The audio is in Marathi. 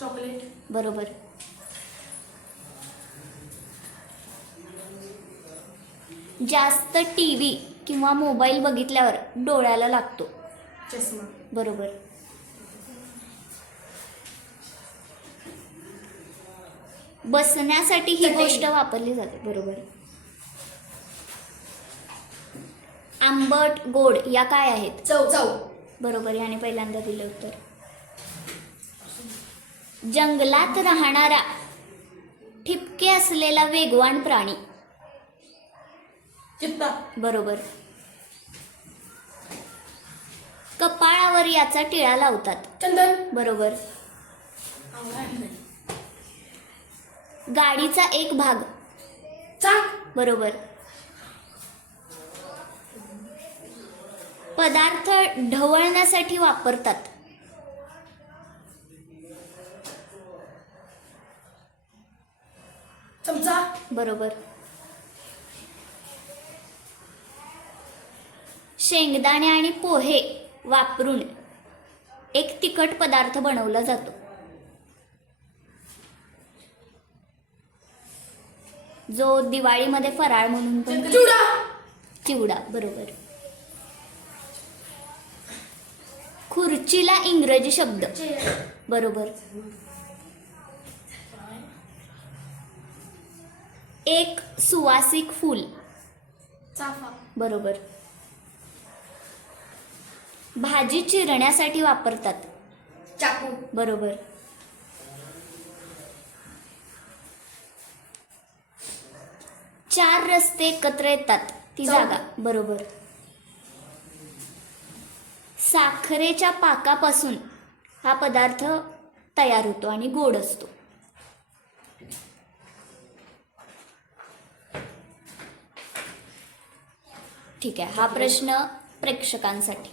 चॉकलेट. बरोबर. जास्त टीव्ही किंवा मोबाईल बघितल्यावर डोळ्याला लागतो. चष्मा. बरोबर. बसण्यासाठी ही चटई. गोष्ट वापरली जाते. बरोबर. आंबट गोड या काय आहेत? चव. चव. बरोबर. याने पहिल्यांदा दिलं उत्तर. जंगलात राहणारा ठिपके असलेला वेगवान प्राणी. चित्ता. बरोबर. कपाळावर याचा टिळा लावतात. चंदन. बरोबर. गाडीचा एक भाग. चाक. बरोबर. पदार्थ ढवळण्यासाठी वापरतात. चमचा. बरोबर. शेंगदाणे आणि पोहे वापरून एक तिखट पदार्थ बनवला जातो. जो दिवाळीमध्ये फराळ म्हणून पण. चिवडा. चिवडा. बरोबर. खुर्चीला इंग्रजी शब्द. बरोबर. एक सुवासिक फूल. चाफा. बरोबर. भाजी चिरण्यासाठी वापरतात. चाकू. बरोबर. चार रस्ते एकत्र येतात ती चौक. जागा. बरोबर. साखरेच्या पाकापासून हा पदार्थ तयार होतो आणि गोड असतो. ठीक आहे. हा प्रश्न प्रेक्षकांसाठी.